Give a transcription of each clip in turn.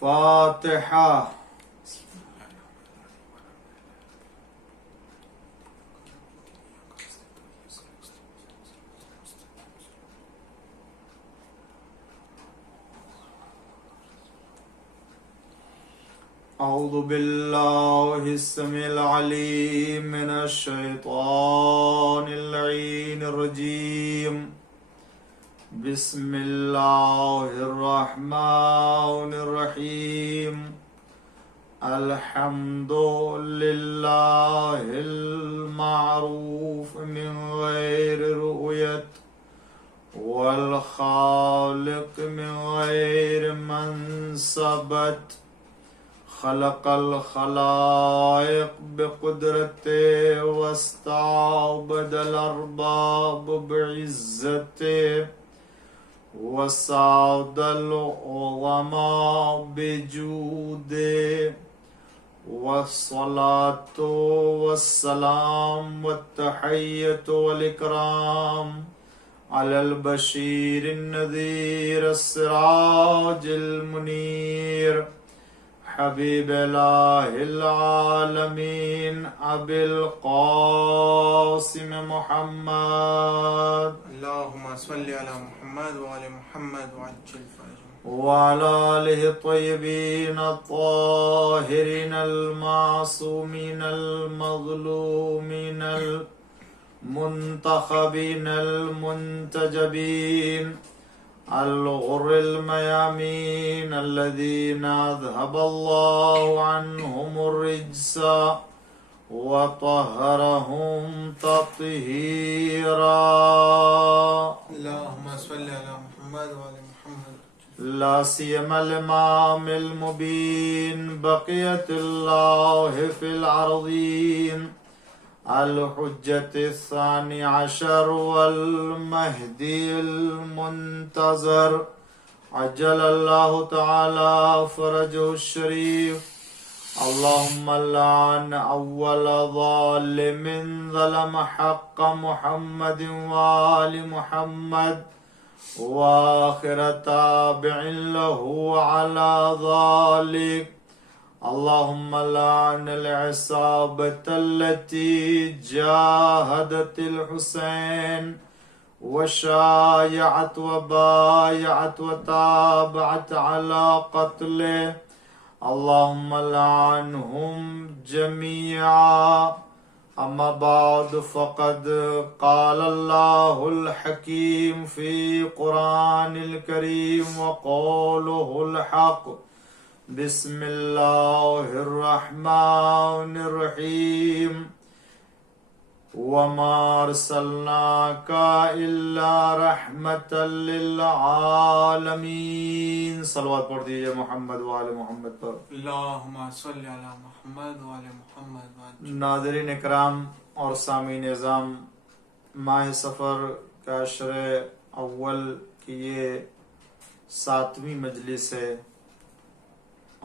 فاتحہ. اعوذ باللہ السمیع العلیم من الشیطان اللعین الرجیم. بسم اللہ الرحمن الرحیم. الحمد للہ المعروف من غیر رؤیت والخالق من غیر منصبت. خلق الخلائق بقدرته واستعبد الأرباب بعزته وسعد العظماء بجوده. والصلاة والسلام والتحية والإكرام على البشير النذير السراج المنير حبیب الہ العالمین ابی القاسم محمد اللہم صلی علی محمد وعلی محمد وعجل فرجہ وعلى آلہ الطیبین الطاہرین المعصومین المظلومین المنتخبین المنتجبین الغر الميامين الذين أذهب الله عنهم الرجس وطهرهم تطهيرا. اللہم صلی علی محمد وعلی محمد. لا سيما الإمام المبين بقية الله في الأرضين الحجة الثاني عشر والمهدي المنتظر عجل الله تعالى فرجه الشريف. اللهم لعن أول ظالم ظلم حق محمد وآل محمد وآخر تابع له على ذلك. اللهم لعن العصابة التي جاهدت الحسين وشايعت وبايعت وتابعت على قتله. اللهم لعنهم جميعا. أما بعد فقد قال الله الحكيم في قرآن الكريم وقوله الحق. بسم اللہ الرحمن الرحیم. وما ارسلناک الا رحمتا للعالمین. صلوات پڑھ دیجئے محمد وآل محمد پر. اللہم صلی علی محمد وعلی محمد وعجل. ناظرین اکرام اور سامعین اعظام، ماہ سفر کا عشر اول کی یہ 7ویں مجلس ہے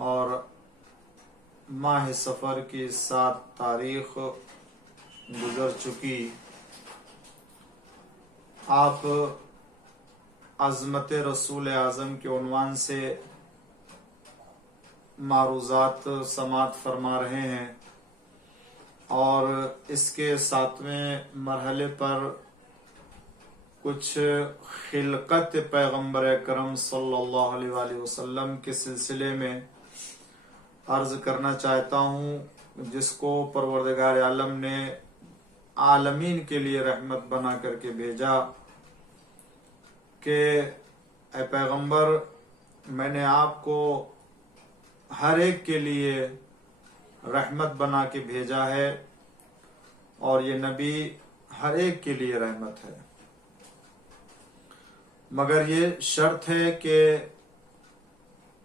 اور ماہ سفر کی 7 تاریخ گزر چکی. آپ عظمت رسول اعظم کے عنوان سے معروضات سماعت فرما رہے ہیں اور اس کے 7ویں مرحلے پر کچھ خلقت پیغمبر اکرم صلی اللہ علیہ وآلہ وسلم کے سلسلے میں عرض کرنا چاہتا ہوں، جس کو پروردگار عالم نے عالمین کے لیے رحمت بنا کر کے بھیجا کہ اے پیغمبر، میں نے آپ کو ہر ایک کے لیے رحمت بنا کے بھیجا ہے اور یہ نبی ہر ایک کے لیے رحمت ہے، مگر یہ شرط ہے کہ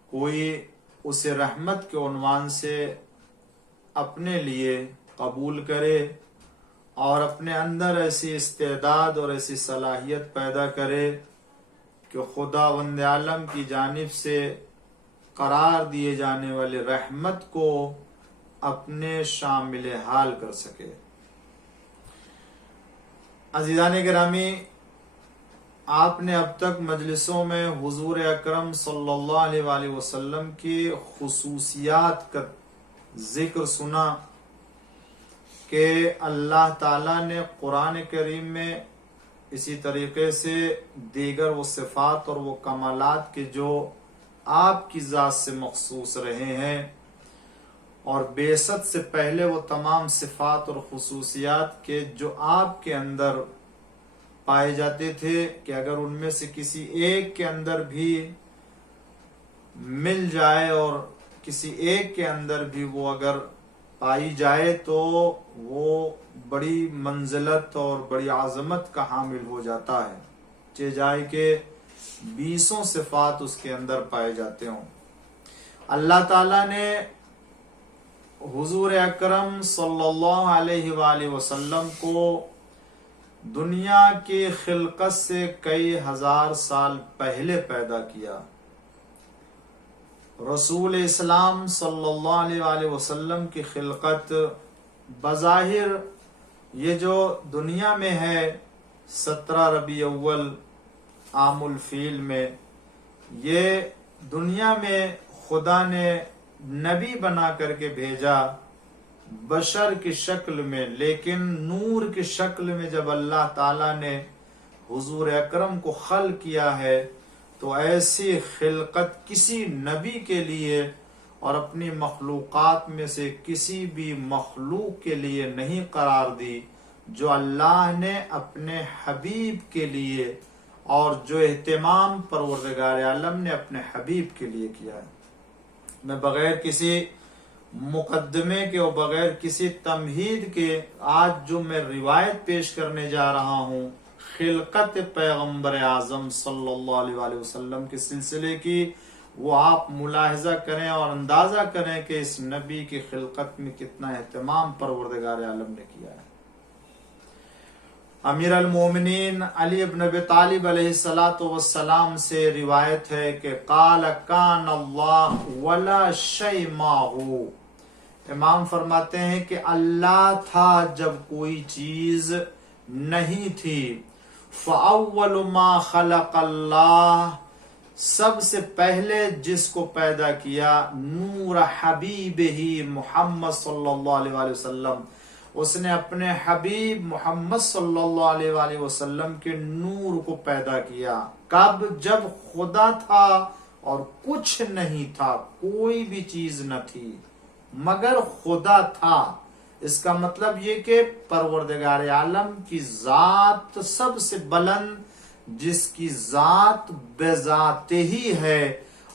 کوئی اسے رحمت کے عنوان سے اپنے لیے قبول کرے اور اپنے اندر ایسی استعداد اور ایسی صلاحیت پیدا کرے کہ خداوند عالم کی جانب سے قرار دیے جانے والے رحمت کو اپنے شامل حال کر سکے. عزیزان گرامی، آپ نے اب تک مجلسوں میں حضور اکرم صلی اللہ علیہ وآلہ وسلم کی خصوصیات کا ذکر سنا کہ اللہ تعالیٰ نے قرآن کریم میں اسی طریقے سے دیگر وہ صفات اور وہ کمالات کے جو آپ کی ذات سے مخصوص رہے ہیں، اور بعثت سے پہلے وہ تمام صفات اور خصوصیات کے جو آپ کے اندر پائے جاتے تھے کہ اگر ان میں سے کسی ایک کے اندر بھی مل جائے اور کسی ایک کے اندر بھی وہ اگر پائی جائے تو وہ بڑی منزلت اور بڑی عظمت کا حامل ہو جاتا ہے، چاہے جائے کہ 20 صفات اس کے اندر پائے جاتے ہوں۔ اللہ تعالیٰ نے حضور اکرم صلی اللہ علیہ وآلہ وسلم کو دنیا کی خلقت سے کئی ہزار سال پہلے پیدا کیا۔ رسول اسلام صلی اللہ علیہ وآلہ وسلم کی خلقت بظاہر یہ جو دنیا میں ہے 17 ربیع اول عام الفیل میں، یہ دنیا میں خدا نے نبی بنا کر کے بھیجا بشر کی شکل میں، لیکن نور کی شکل میں جب اللہ تعالیٰ نے حضور اکرم کو خلق کیا ہے تو ایسی خلقت کسی نبی کے لیے اور اپنی مخلوقات میں سے کسی بھی مخلوق کے لیے نہیں قرار دی جو اللہ نے اپنے حبیب کے لیے، اور جو اہتمام پروردگار عالم نے اپنے حبیب کے لیے کیا ہے۔ میں بغیر کسی مقدمے کے اور بغیر کسی تمہید کے آج جو میں روایت پیش کرنے جا رہا ہوں خلقت پیغمبر اعظم صلی اللہ علیہ وآلہ وسلم کے سلسلے کی، وہ آپ ملاحظہ کریں اور اندازہ کریں کہ اس نبی کی خلقت میں کتنا اہتمام پروردگار عالم نے کیا ہے۔ امیر المومنین علی بن ابی طالب علیہ السلام سے روایت ہے کہ قال کان اللہ ولا شیء معه، امام فرماتے ہیں کہ اللہ تھا جب کوئی چیز نہیں تھی۔ فاول ما خلق اللہ، سب سے پہلے جس کو پیدا کیا نور حبیب ہی محمد صلی اللہ علیہ وآلہ وسلم، اس نے اپنے حبیب محمد صلی اللہ علیہ وآلہ وسلم کے نور کو پیدا کیا۔ کب؟ جب خدا تھا اور کچھ نہیں تھا، کوئی بھی چیز نہ تھی مگر خدا تھا۔ اس کا مطلب یہ کہ پروردگار عالم کی ذات سب سے بلند، جس کی ذات بذات ہی ہے،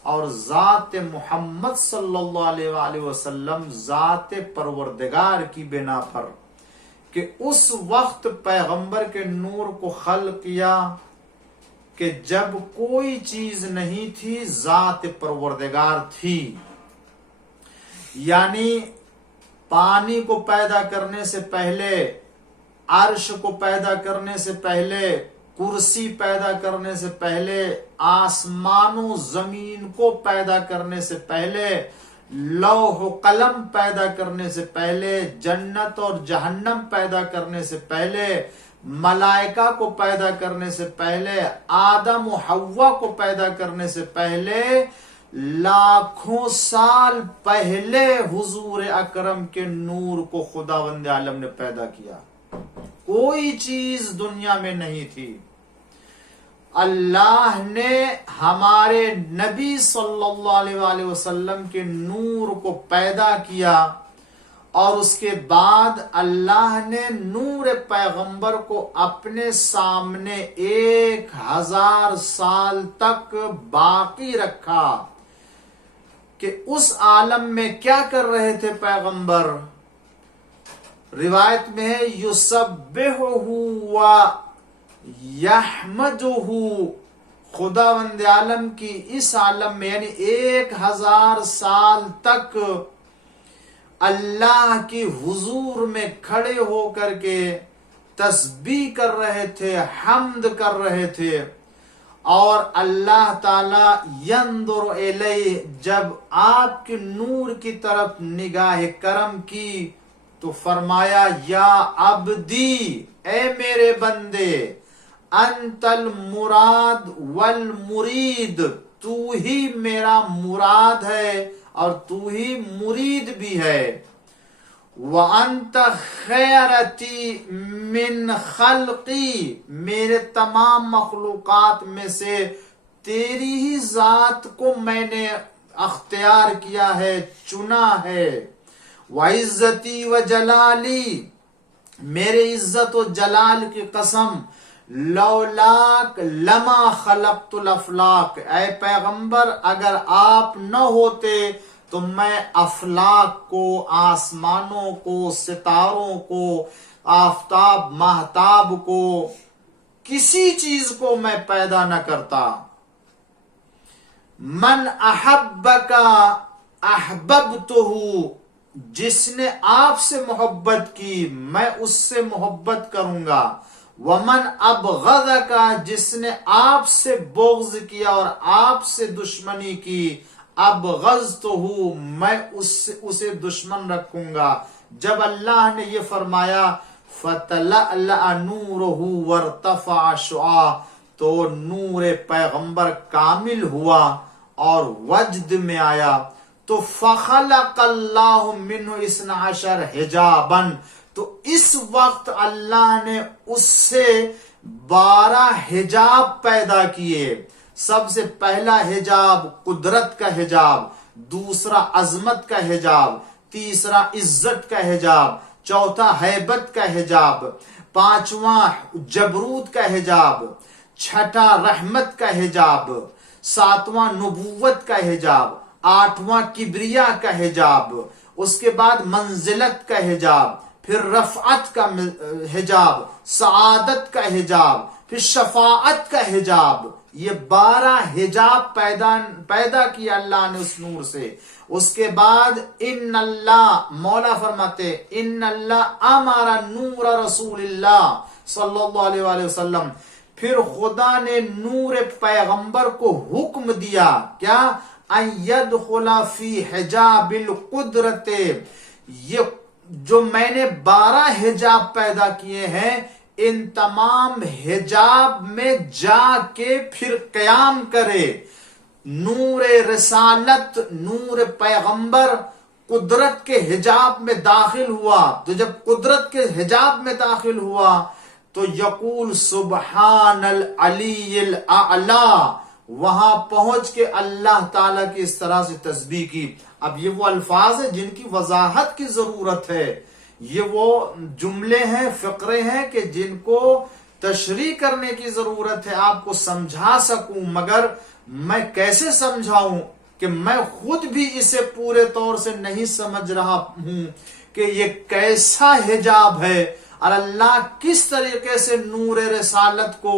اور ذات محمد صلی اللہ علیہ وآلہ وسلم ذات پروردگار کی بنا پر، کہ اس وقت پیغمبر کے نور کو خلق کیا کہ جب کوئی چیز نہیں تھی، ذات پروردگار تھی۔ یعنی پانی کو پیدا کرنے سے پہلے، عرش کو پیدا کرنے سے پہلے، کرسی پیدا کرنے سے پہلے، آسمان و زمین کو پیدا کرنے سے پہلے، لوح و قلم پیدا کرنے سے پہلے، جنت اور جہنم پیدا کرنے سے پہلے، ملائکہ کو پیدا کرنے سے پہلے، آدم و حوا کو پیدا کرنے سے پہلے، لاکھوں سال پہلے حضور اکرم کے نور کو خداوند عالم نے پیدا کیا۔ کوئی چیز دنیا میں نہیں تھی، اللہ نے ہمارے نبی صلی اللہ علیہ وآلہ وسلم کے نور کو پیدا کیا، اور اس کے بعد اللہ نے نور پیغمبر کو اپنے سامنے 1000 سال تک باقی رکھا کہ اس عالم میں کیا کر رہے تھے پیغمبر؟ روایت میں ہے یسبحہ و یحمدہ، خداوند عالم کی اس عالم میں یعنی 1000 سال تک اللہ کی حضور میں کھڑے ہو کر کے تسبیح کر رہے تھے، حمد کر رہے تھے، اور اللہ تعالی ینظر الیہ، جب آپ کے نور کی طرف نگاہ کرم کی تو فرمایا یا عبدی، اے میرے بندے، انت المراد والمرید، تو ہی میرا مراد ہے اور تو ہی مرید بھی ہے۔ وَأَنْتَ خَيْرَتِي مِنْ خَلْقِي، میرے تمام مخلوقات میں سے تیری ہی ذات کو میں نے اختیار کیا ہے، چنا ہے۔ وَعِزَّتِي وَجَلَالِي، میرے عزت و جلال کی قسم، لولاک لما خلقت الافلاق، اے پیغمبر اگر آپ نہ ہوتے تو میں افلاق کو، آسمانوں کو، ستاروں کو، آفتاب ماہتاب کو، کسی چیز کو میں پیدا نہ کرتا۔ من احبک احببتہ، جس نے آپ سے محبت کی میں اس سے محبت کروں گا۔ ومن ابغضک، جس نے آپ سے بغض کیا اور آپ سے دشمنی کی، ابغضتہ، میں اسے دشمن رکھوں گا۔ جب اللہ نے یہ فرمایا فَتَلَأْلَأَ نُورُهُ وَارْتَفَعَ شُعَاعُهُ، تو نور پیغمبر کامل ہوا اور وجد میں آیا۔ تو فخلق اللہ منہ 12 حجاباً، تو اس وقت اللہ نے اس سے 12 حجاب پیدا کیے۔ سب سے پہلا حجاب قدرت کا حجاب، دوسرا عظمت کا حجاب، تیسرا عزت کا حجاب، چوتھا ہیبت کا حجاب، پانچواں جبروت کا حجاب، چھٹا رحمت کا حجاب، ساتواں نبوت کا حجاب، آٹھواں کبریا کا حجاب، اس کے بعد منزلت کا حجاب، پھر رفعت کا حجاب، سعادت کا حجاب، پھر شفاعت کا حجاب۔ یہ 12 حجاب پیدا کیا اللہ نے اس نور سے۔ اس کے بعد ان اللہ، مولا فرماتے ان اللہ امر نور رسول اللہ صلی اللہ علیہ وآلہ وسلم، پھر خدا نے نور پیغمبر کو حکم دیا کیا؟ ان يدخل فی حجاب القدرت، یہ جو میں نے 12 حجاب پیدا کیے ہیں ان تمام حجاب میں جا کے پھر قیام کرے۔ نور رسالت، نور پیغمبر قدرت کے حجاب میں داخل ہوا، تو جب قدرت کے حجاب میں داخل ہوا تو یقول سبحان العلی الاعلی، وہاں پہنچ کے اللہ تعالیٰ کی اس طرح سے تسبیح کی۔ اب یہ وہ الفاظ ہیں جن کی وضاحت کی ضرورت ہے، یہ وہ جملے ہیں، فقرے ہیں کہ جن کو تشریح کرنے کی ضرورت ہے، آپ کو سمجھا سکوں، مگر میں کیسے سمجھاؤں کہ میں خود بھی اسے پورے طور سے نہیں سمجھ رہا ہوں کہ یہ کیسا حجاب ہے اور اللہ کس طریقے سے نور رسالت کو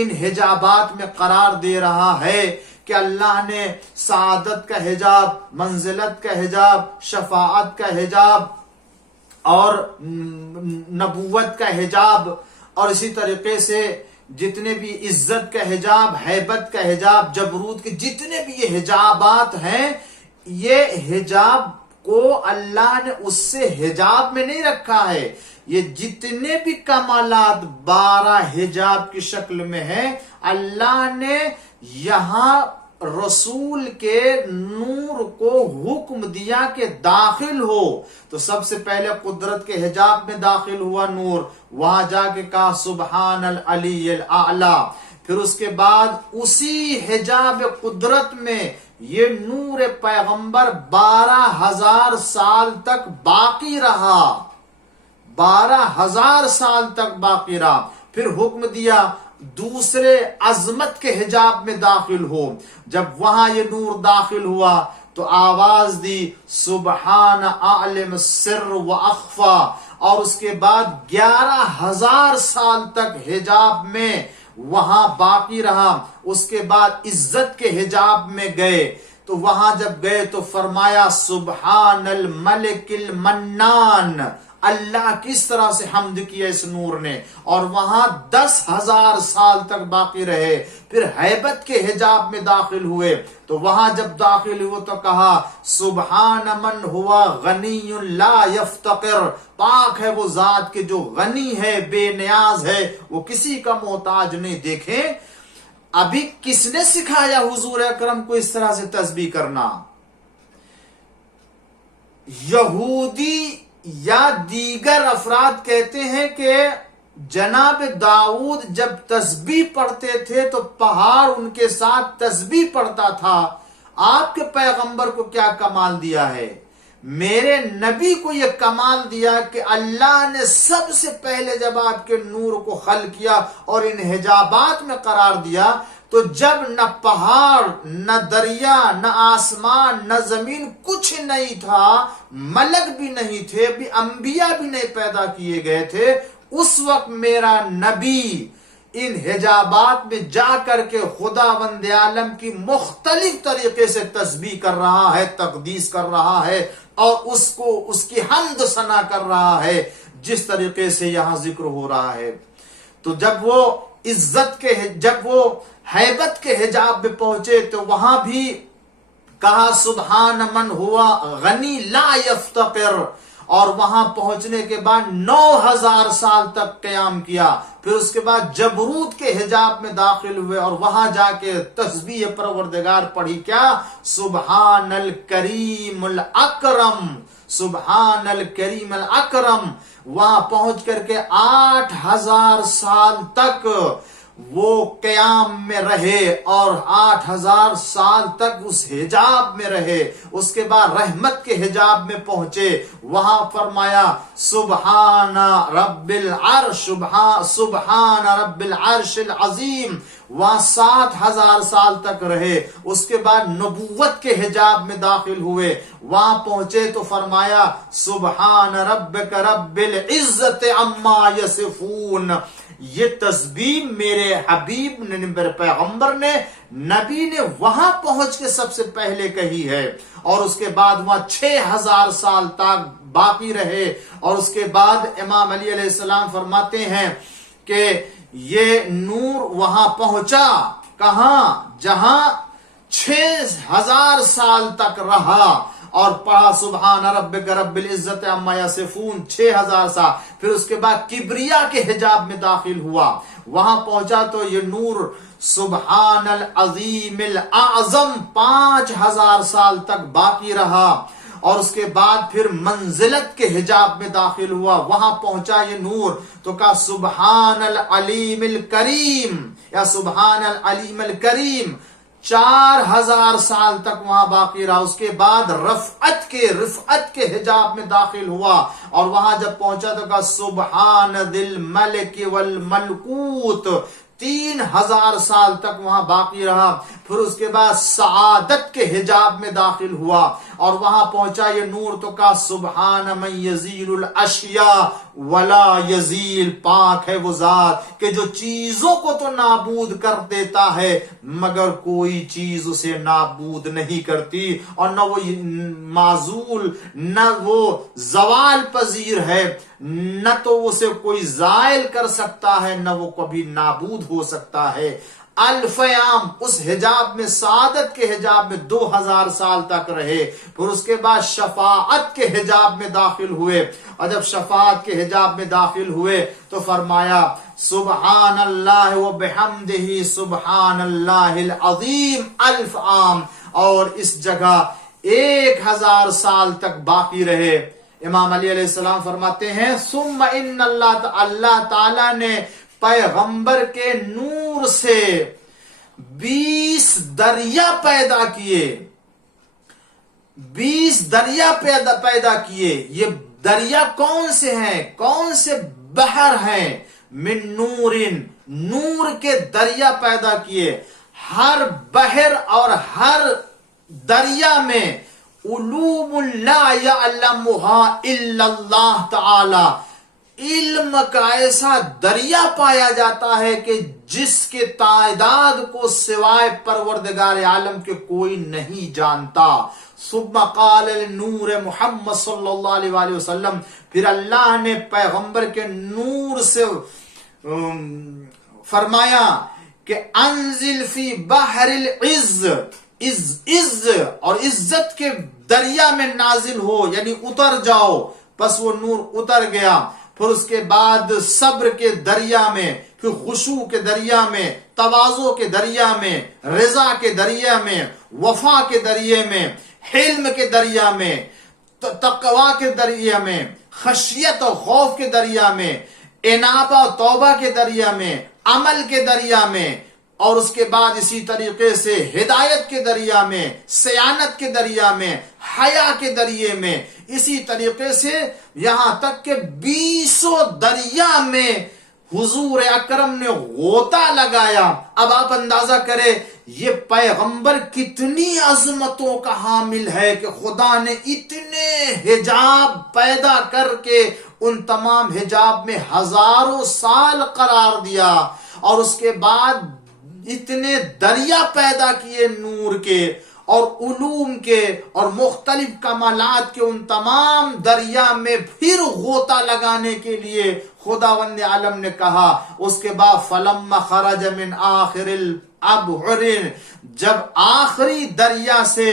ان حجابات میں قرار دے رہا ہے کہ اللہ نے سعادت کا حجاب، منزلت کا حجاب، شفاعت کا حجاب اور نبوت کا حجاب، اور اسی طریقے سے جتنے بھی عزت کا حجاب، ہیبت کا حجاب، جبروت کے جتنے بھی یہ حجابات ہیں، یہ حجاب کو اللہ نے اس سے حجاب میں نہیں رکھا ہے۔ یہ جتنے بھی کمالات 12 حجاب کی شکل میں ہیں، اللہ نے یہاں رسول کے نور کو حکم دیا کہ داخل ہو۔ تو سب سے پہلے قدرت کے حجاب میں داخل ہوا نور، وہاں جا کے کہا سبحان العلی الاعلی، پھر اس کے بعد اسی حجاب قدرت میں یہ نور پیغمبر 12,000 سال تک باقی رہا، 12,000 سال تک باقی رہا۔ پھر حکم دیا دوسرے عظمت کے حجاب میں داخل ہو۔ جب وہاں یہ نور داخل ہوا تو آواز دی سبحان عالم السر و اخفا، اور اس کے بعد 11,000 سال تک حجاب میں وہاں باقی رہا۔ اس کے بعد عزت کے حجاب میں گئے، تو وہاں جب گئے تو فرمایا سبحان الملک المنان اللہ کس طرح سے حمد کیا اس نور نے، اور وہاں 10,000 سال تک باقی رہے. پھر ہیبت کے حجاب میں داخل ہوئے تو وہاں جب داخل ہوئے تو کہا سبحان من ہوا غنی لا یفتقر، پاک ہے وہ ذات کے جو غنی ہے، بے نیاز ہے، وہ کسی کا محتاج نہیں. دیکھیں ابھی کس نے سکھایا حضور اکرم کو اس طرح سے تسبیح کرنا؟ یہودی یا دیگر افراد کہتے ہیں کہ جناب داؤد جب تسبیح پڑھتے تھے تو پہاڑ ان کے ساتھ تسبیح پڑھتا تھا. آپ کے پیغمبر کو کیا کمال دیا ہے؟ میرے نبی کو یہ کمال دیا کہ اللہ نے سب سے پہلے جب آپ کے نور کو خلق کیا اور ان حجابات میں قرار دیا تو جب نہ پہاڑ، نہ دریا، نہ آسمان، نہ زمین، کچھ نہیں تھا، ملک بھی نہیں تھے، بھی انبیاء بھی نہیں پیدا کیے گئے تھے، اس وقت میرا نبی ان حجابات میں جا کر کے خداوند عالم کی مختلف طریقے سے تسبیح کر رہا ہے، تقدیس کر رہا ہے، اور اس کی حمد ثنا کر رہا ہے جس طریقے سے یہاں ذکر ہو رہا ہے. تو جب وہ ہیبت کے حجاب میں پہنچے تو وہاں بھی کہا سبحان من ہوا غنی لا یفتقر، اور وہاں پہنچنے کے بعد 9,000 سال تک قیام کیا. پھر اس کے بعد جبروت کے حجاب میں داخل ہوئے اور وہاں جا کے تسبیح پروردگار پڑھی. کیا؟ سبحان الکریم الاکرم، سبحان الکریم الاکرم. وہاں پہنچ کر کے 8,000 سال تک وہ قیام میں رہے اور 8,000 سال تک اس حجاب میں رہے. اس کے بعد رحمت کے حجاب میں پہنچے، وہاں فرمایا سبحان رب العرش، سبحان رب العرش العظیم. وہاں 7,000 سال تک رہے. اس کے بعد نبوت کے حجاب میں داخل ہوئے، وہاں پہنچے تو فرمایا سبحان ربک رب العزت عما یصفون. یہ تسبیح میرے حبیب نے، میرے پیغمبر نے، نبی نے وہاں پہنچ کے سب سے پہلے کہی ہے، اور اس کے بعد وہاں 6,000 سال تک باقی رہے. اور اس کے بعد امام علی علیہ السلام فرماتے ہیں کہ یہ نور وہاں پہنچا کہاں؟ جہاں 6,000 سال تک رہا اور پڑھا سبحان ربک رب العزت عما یصفون 6,000 سال. پھر اس کے بعد کبریا کے حجاب میں داخل ہوا، وہاں پہنچا تو یہ نور سبحان العظیم الاعظم 5,000 سال تک باقی رہا. اور اس کے بعد پھر منزلت کے حجاب میں داخل ہوا، وہاں پہنچا یہ نور تو کہا سبحان العلیم الکریم یا سبحان العلیم الکریم. 4,000 سال تک وہاں باقی رہا. اس کے بعد رفعت کے حجاب میں داخل ہوا اور وہاں جب پہنچا تو کہا سبحان ذی الملک والملکوت. 3,000 سال تک وہاں باقی رہا. پھر اس کے بعد سعادت کے حجاب میں داخل ہوا اور وہاں پہنچا یہ نور تو کہا سبحان من یزیل الاشیاء ولا یزیل. پاک ہے وہ ذات کہ جو چیزوں کو تو نابود کر دیتا ہے مگر کوئی چیز اسے نابود نہیں کرتی، اور نہ وہ معزول، نہ وہ زوال پذیر ہے، نہ تو اسے کوئی زائل کر سکتا ہے، نہ وہ کبھی نابود ہو سکتا ہے. الفیام اس حجاب میں، سعادت کے حجاب میں 2,000 سال تک رہے. پھر اس کے بعد شفاعت کے حجاب میں داخل ہوئے، اور جب شفاعت کے حجاب میں داخل ہوئے تو فرمایا سبحان اللہ و بحمدہ سبحان اللہ العظیم 1,000 عام. اور اس جگہ 1,000 سال تک باقی رہے. امام علی علیہ السلام فرماتے ہیں ثم ان اللہ تعالی نے پیغمبر کے نور سے 20 دریا پیدا کیے. 20 دریا پیدا کیے. یہ دریا کون سے ہیں؟ کون سے بحر ہیں؟ من نور کے دریا پیدا کیے. ہر بحر اور ہر دریا میں علوم لا یعلمها الا اللہ تعالی، علم کا ایسا دریا پایا جاتا ہے کہ جس کے تعداد کو سوائے پروردگار عالم کے کوئی نہیں جانتا. ثم قال لنور محمد صلی اللہ علیہ وآلہ وسلم، پھر اللہ نے پیغمبر کے نور سے فرمایا کہ انزل فی بحر العز، عز اور عزت کے دریا میں نازل ہو، یعنی اتر جاؤ. پس وہ نور اتر گیا. پھر اس کے بعد صبر کے دریا میں، پھر خشوع کے دریا میں، تواضع کے دریا میں، رضا کے دریا میں، وفا کے دریا میں، حلم کے دریا میں، تقوی کے دریا میں، خشیت اور خوف کے دریا میں، انابہ و توبہ کے دریا میں، عمل کے دریا میں، اور اس کے بعد اسی طریقے سے ہدایت کے دریا میں، سیانت کے دریا میں، حیا کے دریا میں، اسی طریقے سے یہاں تک کہ 20 دریا میں حضور اکرم نے غوطہ لگایا. اب آپ اندازہ کریں یہ پیغمبر کتنی عظمتوں کا حامل ہے کہ خدا نے اتنے حجاب پیدا کر کے ان تمام حجاب میں ہزاروں سال قرار دیا، اور اس کے بعد اتنے دریا پیدا کیے نور کے اور علوم کے اور مختلف کمالات کے. ان تمام دریا میں پھر غوطہ لگانے کے لیے خداوند عالم نے کہا. اس کے بعد فلما خرج من آخر الابحر، جب آخری دریا سے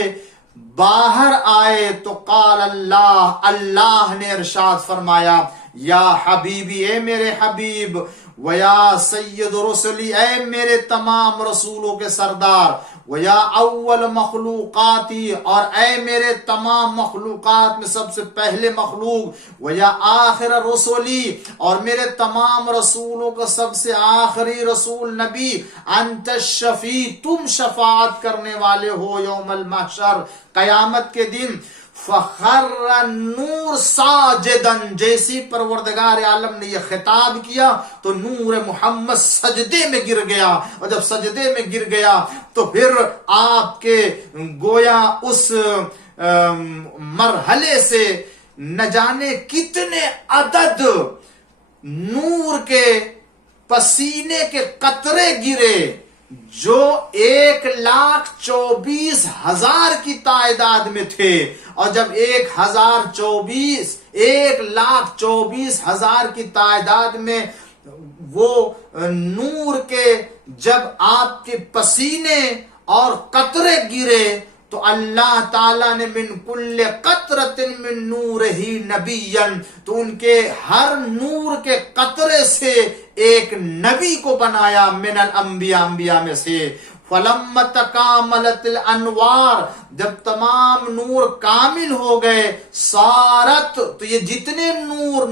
باہر آئے تو قال اللہ نے ارشاد فرمایا، یا حبیبی، اے میرے حبیب، ویا سید رسلی، اے میرے تمام رسولوں کے سردار، ویا اول مخلوقاتی، اور اے میرے تمام مخلوقات میں سب سے پہلے مخلوق، ویا آخر رسولی، اور میرے تمام رسولوں کا سب سے آخری رسول نبی، انت الشفیع، تم شفاعت کرنے والے ہو یوم المحشر، قیامت کے دن. فخر نور ساجدن، جیسی پروردگار عالم نے یہ خطاب کیا تو نور محمد سجدے میں گر گیا، اور جب سجدے میں گر گیا تو پھر آپ کے گویا اس مرحلے سے نہ جانے کتنے عدد نور کے پسینے کے قطرے گرے، جو 1,24,000 کی تعداد میں تھے. اور جب 1,24,000 کی تعداد میں وہ نور کے جب آپ کے پسینے اور قطرے گرے تو اللہ تعالیٰ نے من کل قطرۃ من نورہ نبیا، تو ان کے ہر نور کے قطرے سے ایک نبی کو بنایا، من الانبیاء، انبیاء میں سے. فلما تکاملت الانوار، جب تمام نور کامل ہو گئے، سارت، تو یہ جتنے نور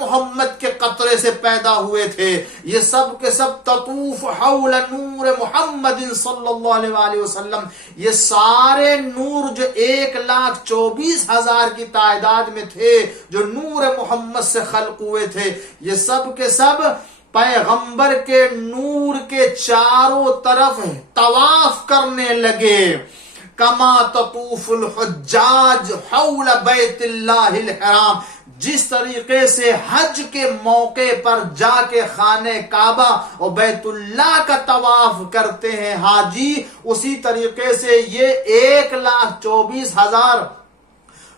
محمد کے قطرے سے پیدا ہوئے تھے یہ سب کے سب تطوف حول نور محمد صلی اللہ علیہ وآلہ وسلم، یہ سارے نور جو 1,24,000 کی تعداد میں تھے جو نور محمد سے خلق ہوئے تھے، یہ سب کے سب پیغمبر کے نور کے چاروں طرف طواف کرنے لگے. کما تطوف الحجاج حول بیت اللہ الحرام، جس طریقے سے حج کے موقع پر جا کے خانہ کعبہ اور بیت اللہ کا طواف کرتے ہیں حاجی، اسی طریقے سے یہ 1,24,000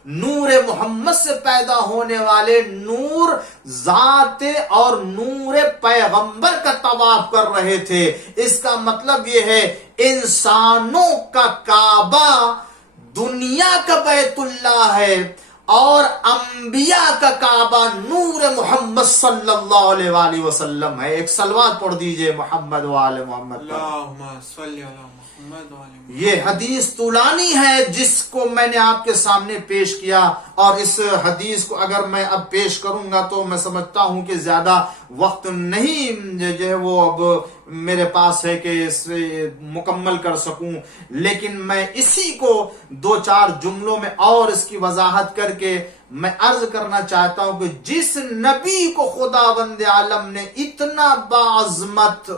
نور محمد سے پیدا ہونے والے نور ذات اور نور پیغمبر کا طواف کر رہے تھے. اس کا مطلب یہ ہے انسانوں کا کعبہ دنیا کا بیت اللہ ہے، اور انبیاء کا کعبہ نور محمد صلی اللہ علیہ وآلہ وسلم ہے. ایک صلوات پڑھ دیجئے محمد وآل محمد. اللہم صلی علی محمد وآل محمد. یہ حدیث طولانی ہے جس کو میں نے آپ کے سامنے پیش کیا، اور اس حدیث کو اگر میں اب پیش کروں گا تو میں سمجھتا ہوں کہ زیادہ وقت نہیں جو ہے وہ اب میرے پاس ہے کہ اسے مکمل کر سکوں، لیکن میں اسی کو 2-4 جملوں میں اور اس کی وضاحت کر کے میں عرض کرنا چاہتا ہوں کہ جس نبی کو خداوند عالم نے اتنا باعظمت،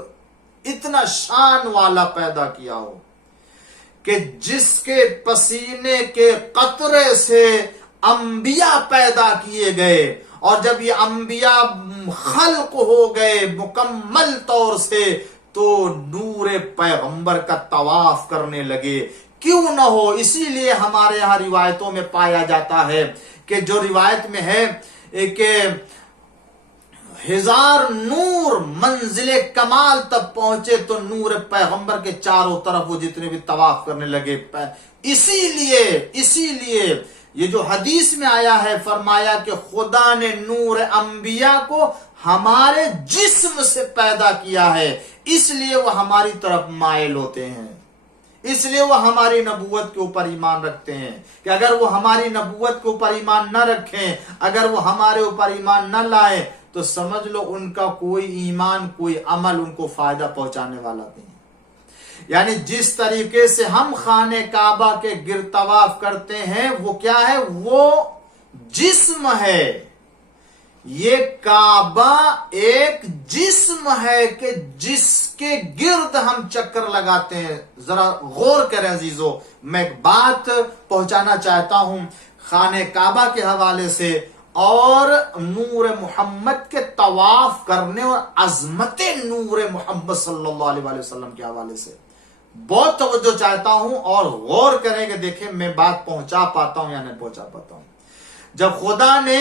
اتنا شان والا پیدا کیا ہو کہ جس کے پسینے کے قطرے سے انبیاء پیدا کیے گئے، اور جب یہ انبیاء خلق ہو گئے مکمل طور سے تو نور پیغمبر کا طواف کرنے لگے. کیوں نہ ہو، اسی لیے ہمارے یہاں روایتوں میں پایا جاتا ہے کہ جو روایت میں ہے کہ 1000 نور منزل کمال تک پہنچے تو نور پیغمبر کے چاروں طرف وہ جتنے بھی طواف کرنے لگے. اسی لیے یہ جو حدیث میں آیا ہے فرمایا کہ خدا نے نور انبیاء کو ہمارے جسم سے پیدا کیا ہے، اس لیے وہ ہماری طرف مائل ہوتے ہیں، اس لیے وہ ہماری نبوت کے اوپر ایمان رکھتے ہیں. کہ اگر وہ ہماری نبوت کے اوپر ایمان نہ رکھیں، اگر وہ ہمارے اوپر ایمان نہ لائیں تو سمجھ لو ان کا کوئی ایمان کوئی عمل ان کو فائدہ پہنچانے والا نہیں. یعنی جس طریقے سے ہم خانہ کعبہ کے گرد طواف کرتے ہیں وہ کیا ہے؟ وہ جسم ہے. یہ کعبہ ایک جسم ہے کہ جس کے گرد ہم چکر لگاتے ہیں. ذرا غور کریں عزیزو، میں ایک بات پہنچانا چاہتا ہوں خانہ کعبہ کے حوالے سے اور نور محمد کے طواف کرنے اور عظمت نور محمد صلی اللہ علیہ وسلم کے حوالے سے بہت توجہ چاہتا ہوں اور غور کریں کہ دیکھیں میں بات پہنچا پاتا ہوں یا نہیں پہنچا پاتا ہوں. جب خدا نے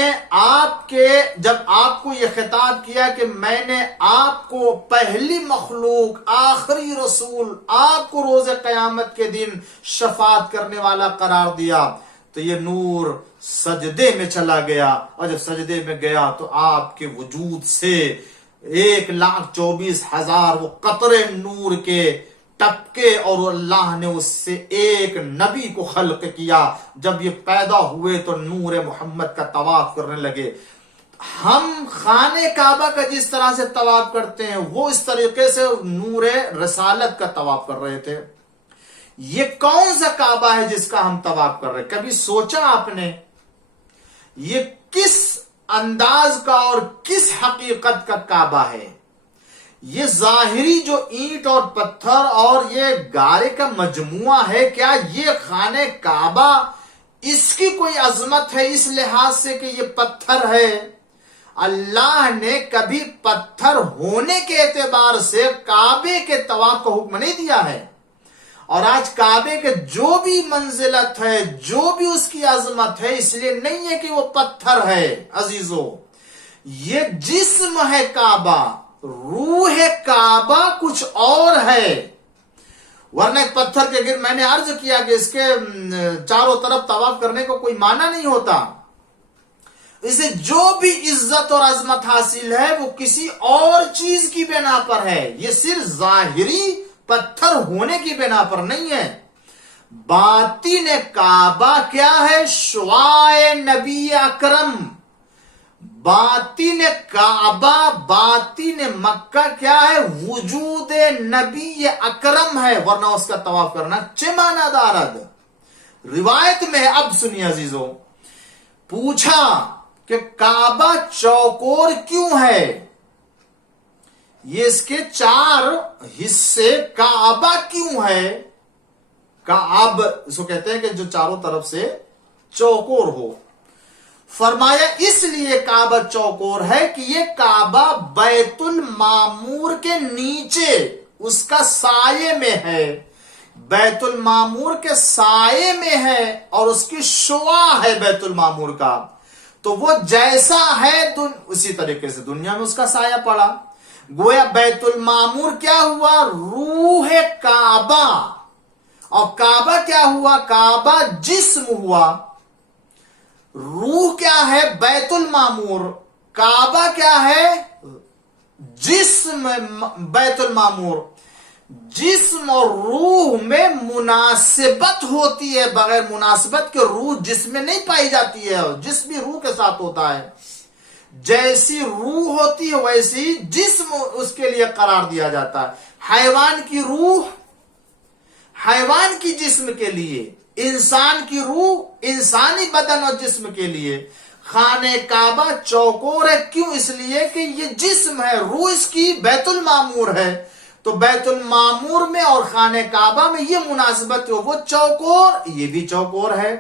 جب آپ کو یہ خطاب کیا کہ میں نے آپ کو پہلی مخلوق، آخری رسول، آپ کو روز قیامت کے دن شفاعت کرنے والا قرار دیا تو یہ نور سجدے میں چلا گیا. اور جب سجدے میں گیا تو آپ کے وجود سے 1,24,000 وہ قطرے نور کے ٹپکے اور اللہ نے اس سے ایک نبی کو خلق کیا. جب یہ پیدا ہوئے تو نور محمد کا طواف کرنے لگے. ہم خانہ کعبہ کا جس طرح سے طواف کرتے ہیں وہ اس طریقے سے نور رسالت کا طواف کر رہے تھے. یہ کون سا کعبہ ہے جس کا ہم طواف کر رہے ہیں؟ کبھی سوچا آپ نے یہ کس انداز کا اور کس حقیقت کا کعبہ ہے؟ یہ ظاہری جو اینٹ اور پتھر اور یہ گارے کا مجموعہ ہے، کیا یہ خانہ کعبہ اس کی کوئی عظمت ہے اس لحاظ سے کہ یہ پتھر ہے؟ اللہ نے کبھی پتھر ہونے کے اعتبار سے کعبے کے طواف کا حکم نہیں دیا ہے. اور آج کعبے کے جو بھی منزلت ہے، جو بھی اس کی عظمت ہے، اس لیے نہیں ہے کہ وہ پتھر ہے. عزیزو، یہ جسم ہے کعبہ، روح کعبہ کچھ اور ہے. ورنہ ایک پتھر کے گرد میں نے عرض کیا کہ اس کے چاروں طرف طواف کرنے کو کوئی معنی نہیں ہوتا. اسے جو بھی عزت اور عظمت حاصل ہے وہ کسی اور چیز کی بنا پر ہے، یہ صرف ظاہری پتھر ہونے کی بنا پر نہیں ہے. باطن کعبہ کیا ہے؟ شعاع نبی اکرم. باطن کعبہ، باطن مکہ کیا ہے؟ وجود نبی اکرم ہے، ورنہ اس کا طواف کرنا چمانہ دارد. روایت میں اب سنیے عزیزو، پوچھا کہ کعبہ چوکور کیوں ہے؟ یہ اس کے 4 حصے کعبہ کیوں ہے؟ کعب اس کو کہتے ہیں کہ جو چاروں طرف سے چوکور ہو. فرمایا اس لیے کعبہ چوکور ہے کہ یہ کعبہ بیت المعمور کے نیچے اس کا سائے میں ہے، بیت المعمور کے سائے میں ہے اور اس کی شعاع ہے بیت المعمور کا. تو وہ جیسا ہے اسی طریقے سے دنیا میں اس کا سایہ پڑا. گویا بیت المعمور کیا ہوا؟ روح کعبہ. اور کعبہ کیا ہوا؟ کعبہ جسم ہوا. روح کیا ہے؟ بیت المعمور. کعبہ کیا ہے؟ جسم. بیت المعمور. جسم اور روح میں مناسبت ہوتی ہے، بغیر مناسبت کے روح جسم میں نہیں پائی جاتی ہے، جسم بھی روح کے ساتھ ہوتا ہے. جیسی روح ہوتی ہے ویسی جسم اس کے لیے قرار دیا جاتا ہے. حیوان کی روح حیوان کی جسم کے لیے، انسان کی روح انسانی بدن اور جسم کے لیے. خانہ کعبہ چوکور ہے کیوں؟ اس لیے کہ یہ جسم ہے، روح اس کی بیت المعمور ہے. تو بیت المعمور میں اور خانہ کعبہ میں یہ مناسبت ہو، وہ چوکور، یہ بھی چوکور ہے.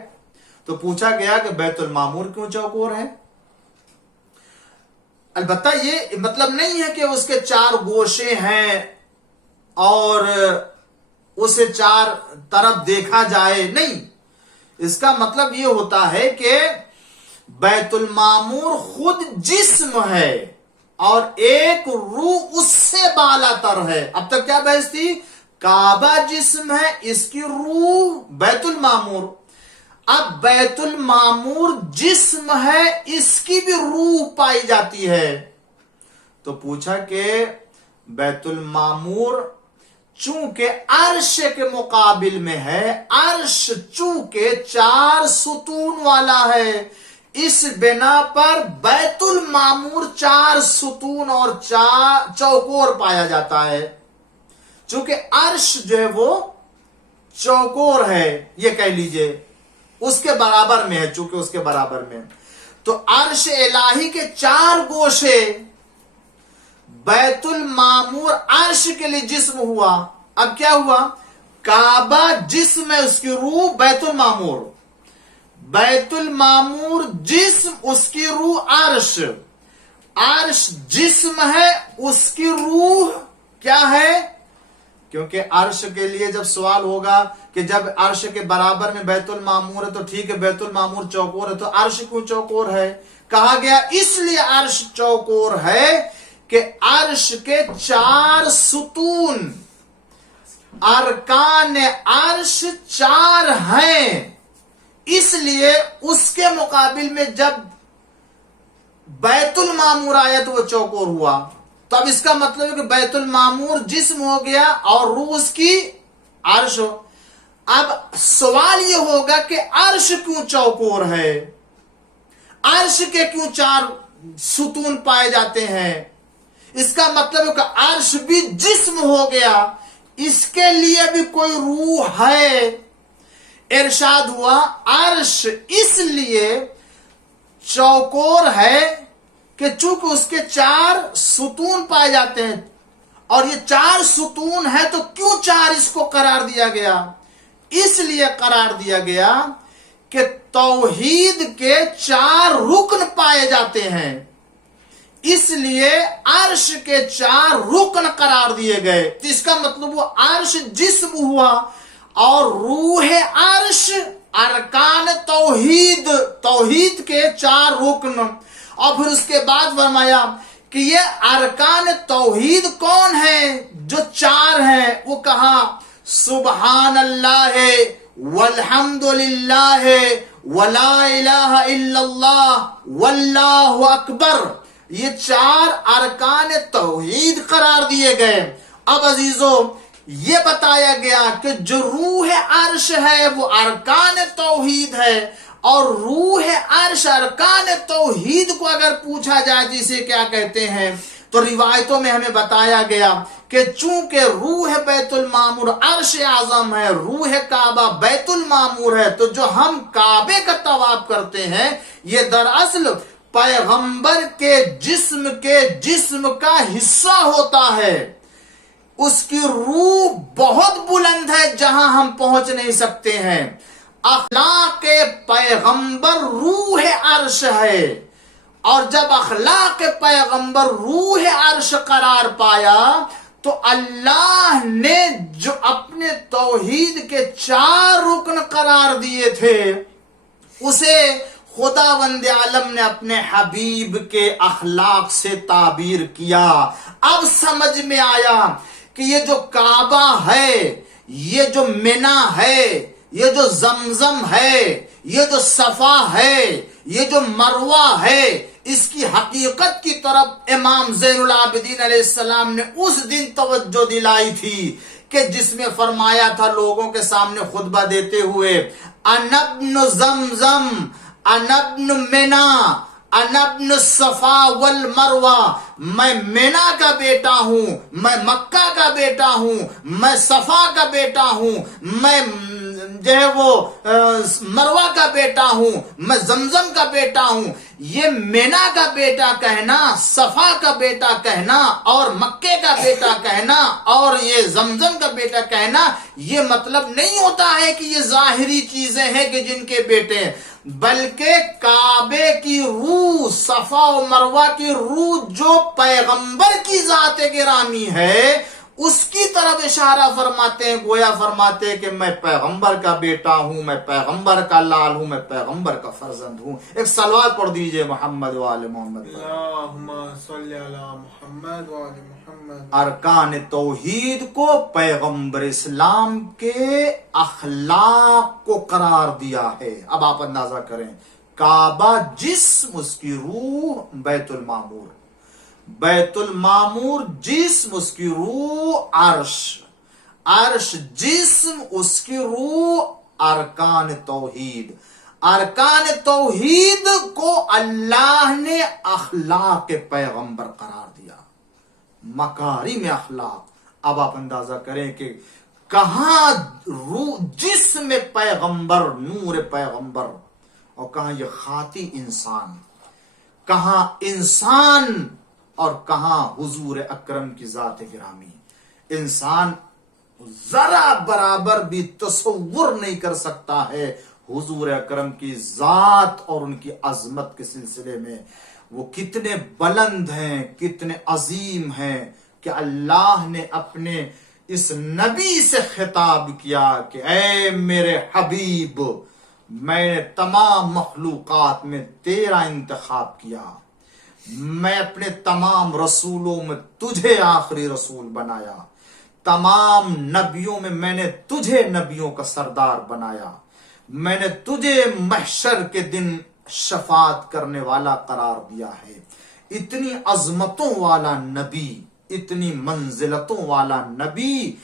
تو پوچھا گیا کہ بیت المعمور کیوں چوکور ہے؟ البتہ یہ مطلب نہیں ہے کہ اس کے 4 گوشے ہیں اور اسے 4 طرف دیکھا جائے، نہیں، اس کا مطلب یہ ہوتا ہے کہ بیت المعمور خود جسم ہے اور ایک روح اس سے بالا تر ہے۔ اب تک کیا بحث تھی؟ کعبہ جسم ہے، اس کی روح بیت المعمور۔ اب بیت المعمور جسم ہے، اس کی بھی روح پائی جاتی ہے۔ تو پوچھا کہ بیت المعمور چونکہ عرش کے مقابل میں ہے، عرش چونکہ 4 ستون والا ہے، اس بنا پر بیت المعمور 4 ستون اور 4 چوکور پایا جاتا ہے۔ چونکہ عرش جو ہے وہ چوکور ہے، یہ کہہ لیجئے اس کے برابر میں ہے، چونکہ اس کے برابر میں، تو عرش الہی کے 4 گوشے، بیت المعمور عرش کے لیے جسم ہوا۔ اب کیا ہوا؟ کعبہ جسم ہے، اس کی روح بیت المعمور، بیت المعمور جسم، اس کی روح عرش، عرش جسم ہے، اس کی روح کیا ہے؟ کیونکہ عرش کے لیے جب سوال ہوگا کہ جب عرش کے برابر میں بیت المعمور ہے تو ٹھیک ہے، بیت المعمور چوکور ہے، تو عرش کیوں چوکور ہے؟ کہا گیا اس لیے عرش چوکور ہے کہ عرش کے 4 ستون، ارکان عرش 4 ہیں، اس لیے اس کے مقابل میں جب بیت المعمور آیا تو وہ چوکور ہوا۔ تو اب اس کا مطلب ہے کہ بیت المعمور جسم ہو گیا اور روح اس کی عرش ہو۔ اب سوال یہ ہوگا کہ عرش کیوں چوکور ہے؟ عرش کے کیوں 4 ستون پائے جاتے ہیں؟ اس کا مطلب ہے کہ عرش بھی جسم ہو گیا، اس کے لیے بھی کوئی روح ہے۔ ارشاد ہوا عرش اس لیے چوکور ہے کہ چونکہ اس کے 4 ستون پائے جاتے ہیں، اور یہ 4 ستون ہے تو کیوں 4 اس کو قرار دیا گیا؟ اس لیے قرار دیا گیا کہ توحید کے 4 رکن پائے جاتے ہیں، اس لیے عرش کے 4 رکن قرار دیے گئے۔ تو اس کا مطلب وہ عرش جسم ہوا اور روح عرش ارکان توحید، توحید کے 4 رکن۔ اور پھر اس کے بعد فرمایا کہ یہ ارکان توحید کون ہیں جو 4 ہیں؟ وہ کہا سبحان اللہ والحمد للہ ولا الہ الا اللہ واللہ اکبر، یہ 4 ارکان توحید قرار دیے گئے۔ اب عزیزو یہ بتایا گیا کہ جو روح عرش ہے وہ ارکان توحید ہے، اور روح عرش ارکان توحید کو اگر پوچھا جائے جسے کیا کہتے ہیں، تو روایتوں میں ہمیں بتایا گیا کہ چونکہ روح بیت المعمور عرش اعظم ہے، روح کعبہ بیت المعمور ہے، تو جو ہم کعبے کا طواف کرتے ہیں یہ دراصل پیغمبر کے جسم کا حصہ ہوتا ہے۔ اس کی روح بہت بلند ہے، جہاں ہم پہنچ نہیں سکتے ہیں۔ اخلاق پیغمبر روح عرش ہے، اور جب اخلاق پیغمبر روح عرش قرار پایا تو اللہ نے جو اپنے توحید کے 4 رکن قرار دیے تھے اسے خداوند عالم نے اپنے حبیب کے اخلاق سے تعبیر کیا۔ اب سمجھ میں آیا کہ یہ جو کعبہ ہے، یہ جو منی ہے، یہ جو زمزم ہے، یہ جو صفا ہے، یہ جو مروہ ہے، اس کی حقیقت کی طرف امام زین العابدین علیہ السلام نے اس دن توجہ دلائی تھی کہ جس میں فرمایا تھا لوگوں کے سامنے خطبہ دیتے ہوئے، انا ابن زمزم، انا ابن منی، انا ابن صفا والمروہ، میں منی کا بیٹا ہوں، میں مکہ کا بیٹا ہوں، میں صفا کا بیٹا ہوں، میں جو ہے وہ مروہ کا بیٹا ہوں، میں زمزم کا بیٹا ہوں۔ یہ منی کا بیٹا کہنا، صفا کا بیٹا کہنا، اور مکے کا بیٹا کہنا، اور یہ زمزم کا بیٹا کہنا، یہ مطلب نہیں ہوتا ہے کہ یہ ظاہری چیزیں ہیں کہ جن کے بیٹے ہیں، بلکہ کعبے کی روح، صفا و مروہ کی روح جو پیغمبر کی ذات گرامی ہے اس کی طرف اشارہ فرماتے ہیں، گویا فرماتے ہیں کہ میں پیغمبر کا بیٹا ہوں، میں پیغمبر کا لال ہوں، میں پیغمبر کا فرزند ہوں۔ ایک صلوات پڑھ دیجئے محمد و آل محمد۔ اللہم صلی علی محمد و آل محمد۔ ارکان توحید کو پیغمبر اسلام کے اخلاق کو قرار دیا ہے۔ اب آپ اندازہ کریں، کعبہ جسم، اس کی روح بیت المعمور، بیت المعمور جسم، اس کی روح عرش، عرش جسم، اس کی روح ارکان توحید، ارکان توحید کو اللہ نے اخلاق پیغمبر قرار دیا، مکارم اخلاق۔ اب آپ اندازہ کریں کہ کہاں روح جسم پیغمبر، نور پیغمبر، اور کہاں یہ خاطی انسان، کہاں انسان اور کہاں حضور اکرم کی ذات گرامی۔ انسان ذرا برابر بھی تصور نہیں کر سکتا ہے حضور اکرم کی ذات اور ان کی عظمت کے سلسلے میں وہ کتنے بلند ہیں، کتنے عظیم ہیں، کہ اللہ نے اپنے اس نبی سے خطاب کیا کہ اے میرے حبیب، میں نے تمام مخلوقات میں تیرا انتخاب کیا، میں اپنے تمام رسولوں میں تجھے آخری رسول بنایا، تمام نبیوں میں نے تجھے نبیوں کا سردار بنایا، میں نے تجھے محشر کے دن شفاعت کرنے والا قرار دیا ہے۔ اتنی عظمتوں والا نبی، اتنی منزلتوں والا نبی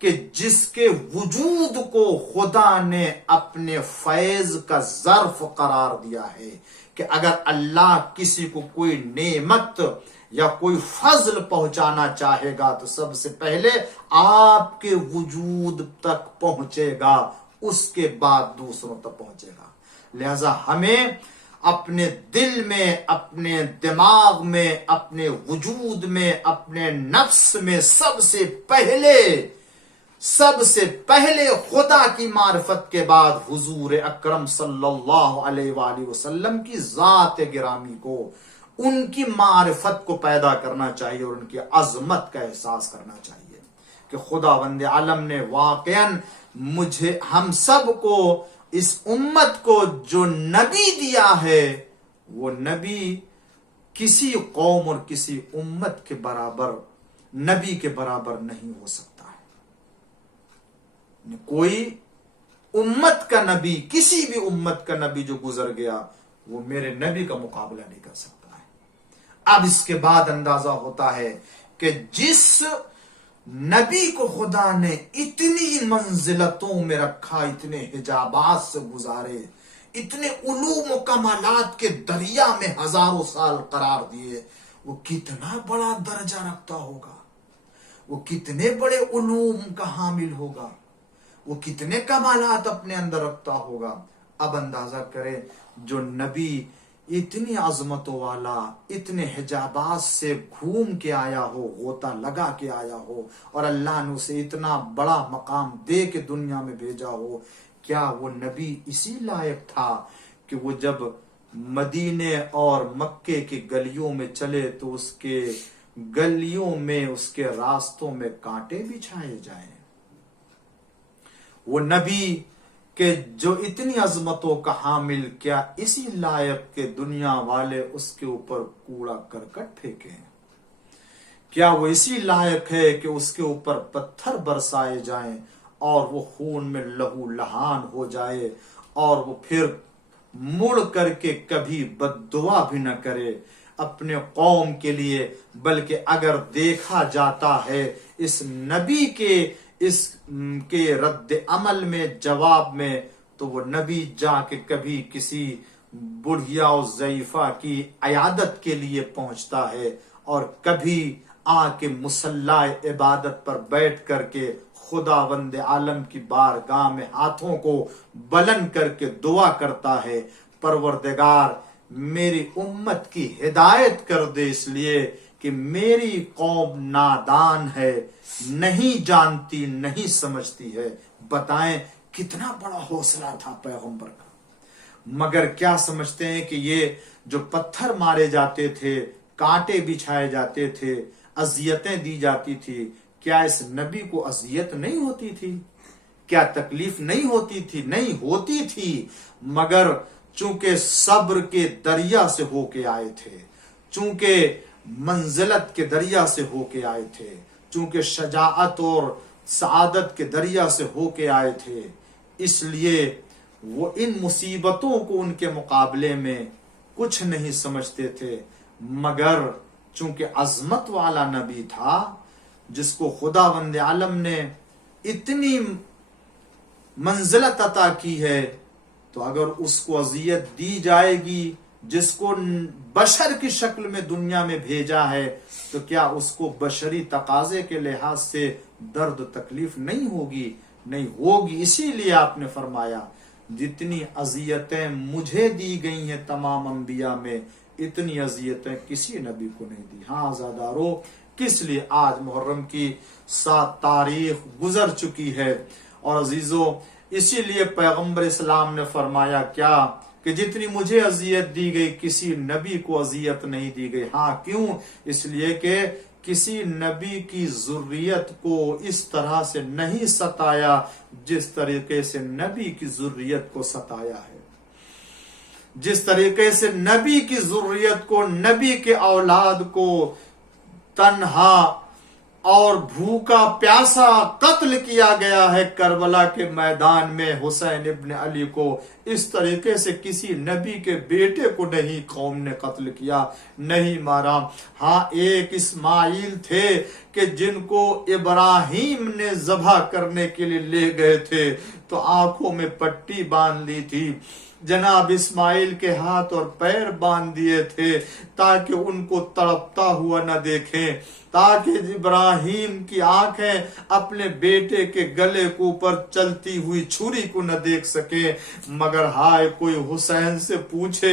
کہ جس کے وجود کو خدا نے اپنے فیض کا ظرف قرار دیا ہے کہ اگر اللہ کسی کو کوئی نعمت یا کوئی فضل پہنچانا چاہے گا تو سب سے پہلے آپ کے وجود تک پہنچے گا، اس کے بعد دوسروں تک پہنچے گا۔ لہذا ہمیں اپنے دل میں، اپنے دماغ میں، اپنے وجود میں، اپنے نفس میں سب سے پہلے خدا کی معرفت کے بعد حضور اکرم صلی اللہ علیہ وآلہ وسلم کی ذات گرامی کو، ان کی معرفت کو پیدا کرنا چاہیے اور ان کی عظمت کا احساس کرنا چاہیے کہ خداوند عالم نے واقعاً ہم سب کو، اس امت کو جو نبی دیا ہے، وہ نبی کسی قوم اور کسی امت کے برابر، نبی کے برابر نہیں ہو سکتا ہے۔ کوئی امت کا نبی، کسی بھی امت کا نبی جو گزر گیا، وہ میرے نبی کا مقابلہ نہیں کر سکتا ہے۔ اب اس کے بعد اندازہ ہوتا ہے کہ جس نبی کو خدا نے اتنی منزلتوں میں رکھا، اتنے حجابات سے گزارے، اتنے علوم و کمالات کے دریا میں ہزاروں سال قرار دیے، وہ کتنا بڑا درجہ رکھتا ہوگا، وہ کتنے بڑے علوم کا حامل ہوگا، وہ کتنے کمالات اپنے اندر رکھتا ہوگا۔ اب اندازہ کرے جو نبی اتنی عظمتوں والا، اتنے حجابات سے گھوم کے آیا ہو، غوطہ لگا کے آیا ہو، اور اللہ نے اسے اتنا بڑا مقام دے کے دنیا میں بھیجا ہو، کیا وہ نبی اسی لائق تھا کہ وہ جب مدینے اور مکے کی گلیوں میں چلے تو اس کے گلیوں میں، اس کے راستوں میں کانٹے بچھائے جائیں؟ وہ نبی کہ جو اتنی عظمتوں کا حامل، کیا اسی لائق کہ دنیا والے اس کے اوپر کوڑا کرکٹ پھینکیں؟ کیا وہ اسی لائق ہے کہ اس کے اوپر پتھر برسائے جائیں اور وہ خون میں لہو لہان ہو جائے اور وہ پھر مڑ کر کے کبھی بد دعا بھی نہ کرے اپنے قوم کے لیے؟ بلکہ اگر دیکھا جاتا ہے اس نبی اس کے رد عمل میں، جواب میں، تو وہ نبی جا کے کبھی کسی بڑھیا و ضعیفہ کی عیادت کے لیے پہنچتا ہے اور کبھی آ کے مصلی عبادت پر بیٹھ کر کے خداوند عالم کی بارگاہ میں ہاتھوں کو بلند کر کے دعا کرتا ہے، پروردگار میری امت کی ہدایت کر دے، اس لیے کہ میری قوم نادان ہے، نہیں جانتی، نہیں سمجھتی ہے۔ بتائیں کتنا بڑا حوصلہ تھا پیغمبر کا، مگر کیا سمجھتے ہیں کہ یہ جو پتھر مارے جاتے تھے، کانٹے بچھائے جاتے تھے، اذیتیں دی جاتی تھی، کیا اس نبی کو اذیت نہیں ہوتی تھی؟ کیا تکلیف نہیں ہوتی تھی؟ نہیں ہوتی تھی، مگر چونکہ صبر کے دریا سے ہو کے آئے تھے، چونکہ منزلت کے دریا سے ہو کے آئے تھے، چونکہ شجاعت اور سعادت کے دریا سے ہو کے آئے تھے، اس لیے وہ ان مصیبتوں کو ان کے مقابلے میں کچھ نہیں سمجھتے تھے، مگر چونکہ عظمت والا نبی تھا جس کو خداوند عالم نے اتنی منزلت عطا کی ہے، تو اگر اس کو اذیت دی جائے گی، جس کو بشر کی شکل میں دنیا میں بھیجا ہے، تو کیا اس کو بشری تقاضے کے لحاظ سے درد تکلیف نہیں ہوگی؟ نہیں ہوگی۔ اسی لیے آپ نے فرمایا جتنی اذیتیں مجھے دی گئی ہیں تمام انبیاء میں، اتنی اذیتیں کسی نبی کو نہیں دی۔ ہاں عزادارو، کس لیے آج محرم کی 7 تاریخ گزر چکی ہے، اور عزیزو اسی لیے پیغمبر اسلام نے فرمایا کیا کہ جتنی مجھے اذیت دی گئی کسی نبی کو اذیت نہیں دی گئی۔ ہاں کیوں؟ اس لیے کہ کسی نبی کی ذریت کو اس طرح سے نہیں ستایا جس طریقے سے نبی کی ذریت کو ستایا ہے، جس طریقے سے نبی کی ذریت کو، نبی کے اولاد کو تنہا اور بھوکا پیاسا قتل کیا گیا ہے کربلا کے میدان میں حسین ابن علی کو، اس طریقے سے کسی نبی کے بیٹے کو نہیں قوم نے قتل کیا، نہیں مارا۔ ہاں ایک اسماعیل تھے کہ جن کو ابراہیم نے ذبح کرنے کے لیے لے گئے تھے تو آنکھوں میں پٹی باندھ لی تھی، جناب اسماعیل کے ہاتھ اور پیر باندھ دیے تھے تاکہ ان کو تڑپتا ہوا نہ دیکھیں، تاکہ ابراہیم کی آنکھیں اپنے بیٹے کے گلے کے اوپر چلتی ہوئی چھری کو نہ دیکھ سکے۔ مگر ہائے کوئی حسین سے پوچھے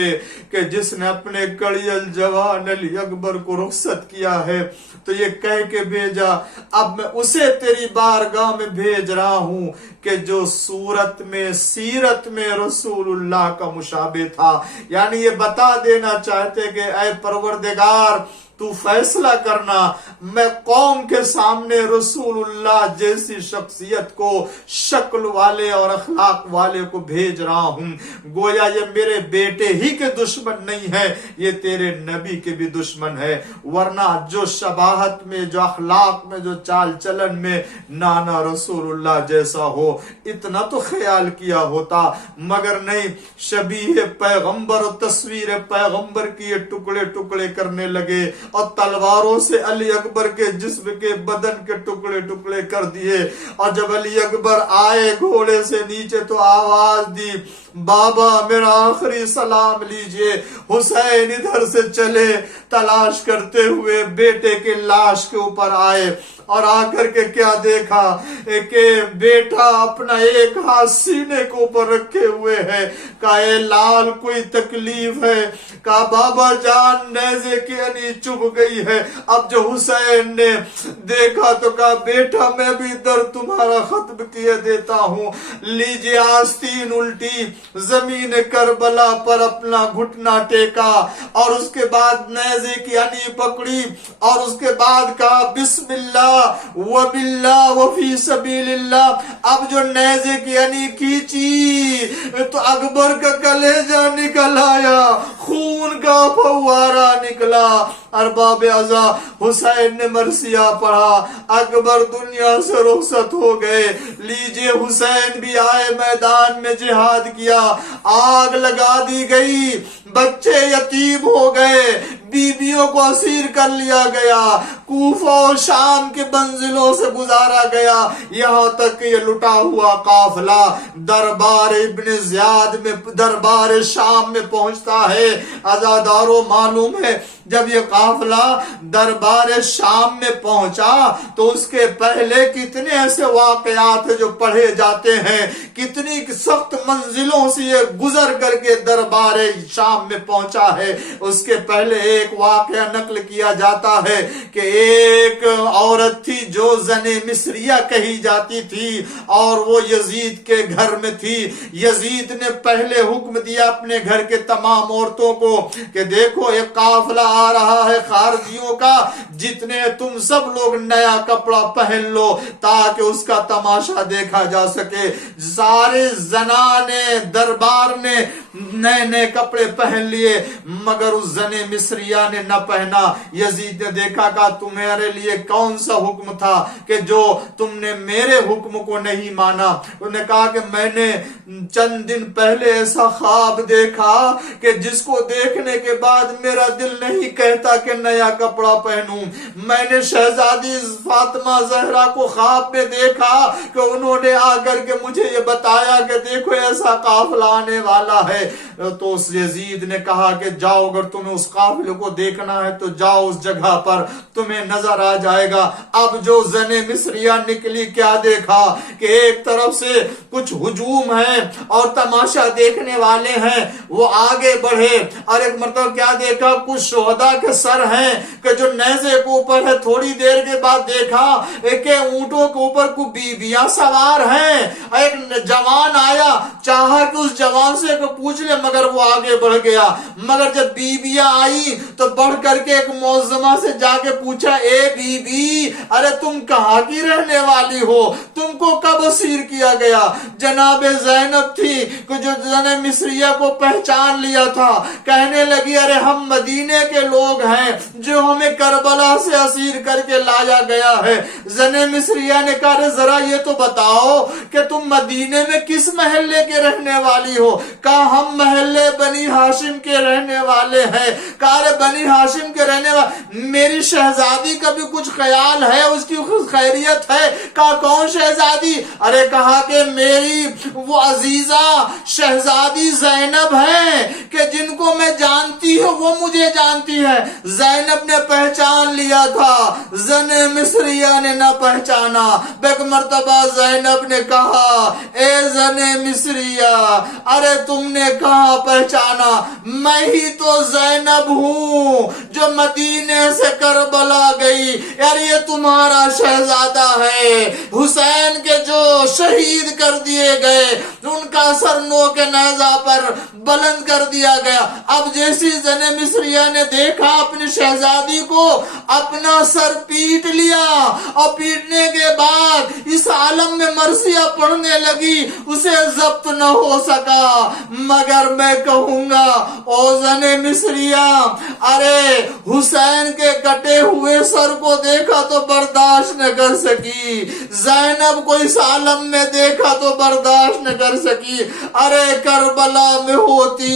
کہ جس نے اپنے کڑی الجوان علی اکبر کو رخصت کیا ہے تو یہ کہہ کے بھیجا اب میں اسے تیری بارگاہ میں بھیج رہا ہوں کہ جو صورت میں سیرت میں رسول اللہ کا مشابہ تھا، یعنی یہ بتا دینا چاہتے کہ اے پروردگار تو فیصلہ کرنا، میں قوم کے سامنے رسول اللہ جیسی شخصیت کو، شکل والے اور اخلاق والے کو بھیج رہا ہوں، گویا یہ میرے بیٹے ہی کے دشمن نہیں ہے، یہ تیرے نبی کے بھی دشمن ہے، ورنہ جو شباہت میں، جو اخلاق میں، جو چال چلن میں نانا رسول اللہ جیسا ہو، اتنا تو خیال کیا ہوتا، مگر نہیں، شبیہ پیغمبر اور تصویر پیغمبر کی یہ ٹکڑے ٹکڑے کرنے لگے اور تلواروں سے علی اکبر کے جسم کے بدن کے ٹکڑے ٹکڑے کر دیے، اور جب علی اکبر آئے گھوڑے سے نیچے تو آواز دی بابا میرا آخری سلام لیجئے۔ حسین ادھر سے چلے تلاش کرتے ہوئے بیٹے کے لاش کے اوپر آئے اور آ کر کے کیا دیکھا کہ بیٹا اپنا ایک ہاتھ سینے کے اوپر رکھے ہوئے ہے، کہا اے لال کوئی تکلیف ہے؟ کہا بابا جان نیزے کی انی چبھ گئی ہے۔ اب جو حسین نے دیکھا تو کہا بیٹا میں بھی درد تمہارا ختم کیے دیتا ہوں، لیجئے آستین الٹی، زمین کربلا پر اپنا گھٹنا ٹیکا اور اس کے بعد نیزے کی انی پکڑی اور اس کے بعد کہا بسم اللہ وباللہ وفی سبیل اللہ۔ اب جو نیزے کی انی کھینچی تو اکبر کا کلیجہ نکل آیا، خون کا فوارہ نکلا۔ ارباب عزا حسین نے مرثیہ پڑھا، اکبر دنیا سے رخصت ہو گئے۔ لیجئے حسین بھی آئے میدان میں جہاد کیا، آگ لگا دی گئی، بچے یتیم ہو گئے، بیویوں کو اسیر کر لیا گیا، کوفہ اور شام کے منزلوں سے گزارا گیا، یہاں تک کہ یہ لٹا ہوا قافلہ دربار ابن زیاد میں، دربار شام میں پہنچتا ہے۔ عزاداروں معلوم ہے جب یہ قافلہ دربار شام میں پہنچا تو اس کے پہلے کتنے ایسے واقعات جو پڑھے جاتے ہیں، کتنی سخت منزلوں سے یہ گزر کر کے دربار شام مقام میں پہنچا ہے، اس کے پہلے ایک واقعہ نقل کیا جاتا ہے کہ ایک عورت تھی جو زن مصریہ کہی جاتی تھی اور وہ یزید کے گھر میں تھی۔ یزید نے پہلے حکم دیا اپنے گھر کے تمام عورتوں کو کہ دیکھو ایک قافلہ آ رہا ہے خارجیوں کا، جتنے تم سب لوگ نیا کپڑا پہن لو تاکہ اس کا تماشا دیکھا جا سکے۔ سارے زنانے دربار نے نئے نئے کپڑے پہن لیے مگر اس زن مصریہ نے نہ پہنا۔ یزید نے دیکھا کہ تمہارے لیے کون سا حکم تھا کہ جو تم نے میرے حکم کو نہیں مانا؟ انہوں نے کہا کہ میں نے چند دن پہلے ایسا خواب دیکھا کہ جس کو دیکھنے کے بعد میرا دل نہیں کہتا کہ نیا کپڑا پہنوں۔ میں نے شہزادی فاطمہ زہرا کو خواب میں دیکھا کہ انہوں نے آ کر کے مجھے یہ بتایا کہ دیکھو ایسا قافلہ آنے والا ہے۔ تو اس یزید نے کہا کہ جاؤ، اگر تمہیں اس قافلے کو دیکھنا ہے تو جاؤ اس جگہ پر، تمہیں نظر آ جائے گا۔ اب جو زن مصریہ نکلی کیا دیکھا کہ ایک طرف سے کچھ ہجوم ہے اور تماشا دیکھنے والے ہیں، وہ آگے بڑھے اور ایک مرتبہ کیا دیکھا کچھ شہداء کے سر ہیں کہ جو نیزے کے اوپر ہے۔ تھوڑی دیر کے بعد دیکھا کہ اونٹوں کے اوپر کچھ بیویاں سوار ہیں۔ ایک جوان آیا، چاہا کہ اس جوان سے پوچھ لے مگر وہ آگے بڑھ گیا۔ مگر جب بیویاں آئی تو بڑھ کر کے ایک معظمہ سے جا کے پوچھا، اے بی بی، ارے تم کہاں کی رہنے والی ہو؟ تم کو کب اسیر کیا گیا؟ جناب زینب تھی کہ جو زن مصریہ کو پہچان لیا تھا، کہنے لگی ارے ہم مدینے کے لوگ ہیں جو ہمیں کربلا سے اسیر کر کے لایا گیا ہے۔ زن مصریہ نے کہا ارے ذرا یہ تو بتاؤ کہ تم مدینے میں کس محلے کے رہنے والی ہو؟ کہا ہم محلے بنی ہاشم کے رہنے والے ہیں۔ کہا ارے بنی ہاشم کے رہنے والے، میری شہزادی کا بھی کچھ خیال ہے، اس کی خیریت ہے؟ کہا کون شہزادی؟ ارے کہا کہ میری وہ عزیزہ شہزادی زینب ہے کہ جن کو میں جانتی ہوں وہ مجھے جانتی ہے۔ زینب نے پہچان لیا تھا، زن مصریہ نے نہ پہچانا۔ ایک مرتبہ زینب نے کہا اے زن مصریہ، ارے تم نے کہاں پہچانا؟ میں ہی تو زینب ہوں جو مدینے سے کربلا گئی۔ یار یہ تمہارا شہزادہ ہے، حسین کے جو شہید کر دیے گئے، ان کا سر نو کے نیزہ پر بلند کر دیا گیا۔ اب جیسی زن مصریہ نے دیکھا اپنی شہزادی کو، اپنا سر پیٹ لیا اور پیٹنے کے بعد اس عالم میں مرثیہ پڑھنے لگی، اسے ضبط نہ ہو سکا۔ مگر میں کہوں گا او زن مصریہ، ارے حسین کے کٹے ہوئے سر کو دیکھا تو برداشت نہ کر سکی، زینب کو اس عالم میں دیکھا تو برداشت نہ کر سکی۔ ارے کربلا میں ہوتی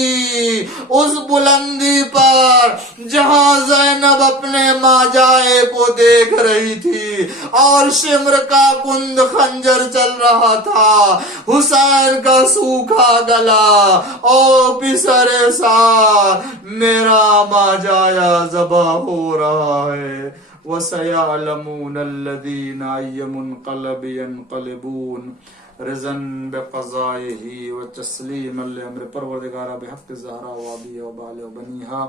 اس بلندی پر جہاں زینب اپنے ماجائے کو دیکھ رہی تھی اور شمر کا کند خنجر چل رہا تھا، حسین کا سوکھا گلا او پسرے سار میرا ماجایا ذبح ہو رہا ہے۔ وَسَيَعْلَمُونَ الَّذِينَ أَيَّ مُنْقَلَبٍ يَنْقَلِبُونَ رضا بقضائه وتسلیما لامر پروردگارہ بحق زہرا وابی وبال وبنیہا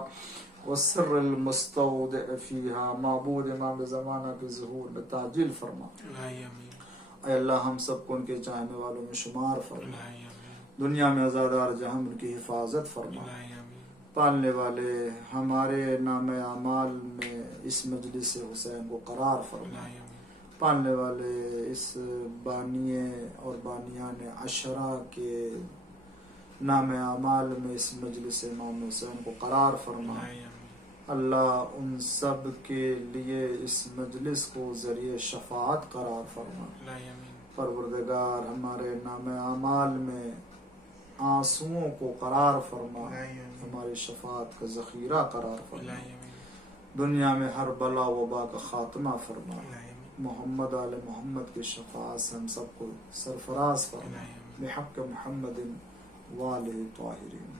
والسر المستودع فیہا، معبود امام زمانہ کے ظہور میں تعجیل فرما۔ اے اللہ ہم سب کو ان کے چاہنے والوں میں شمار فرما، دنیا میں عزادار جہاں ان کی حفاظت فرما۔ پالنے والے ہمارے نام اعمال میں اس مجلس حسین کو قرار فرما۔ پالنے والے اس بانیے اور بانیان عشرہ کے نام اعمال میں اس مجلس امام حسین کو قرار فرما۔ اللہ ان سب کے لیے اس مجلس کو ذریعہ شفاعت قرار فرما۔ پروردگار ہمارے نام اعمال میں آنسوؤں کو قرار فرما، ہماری شفاعت کا ذخیرہ قرار فرما۔ دنیا میں ہر بلا وبا کا خاتمہ فرما، محمد آل محمد کی شفاعت سے ہم سب کو سرفراز فرما، بحق محمد وآلہ طاہرین۔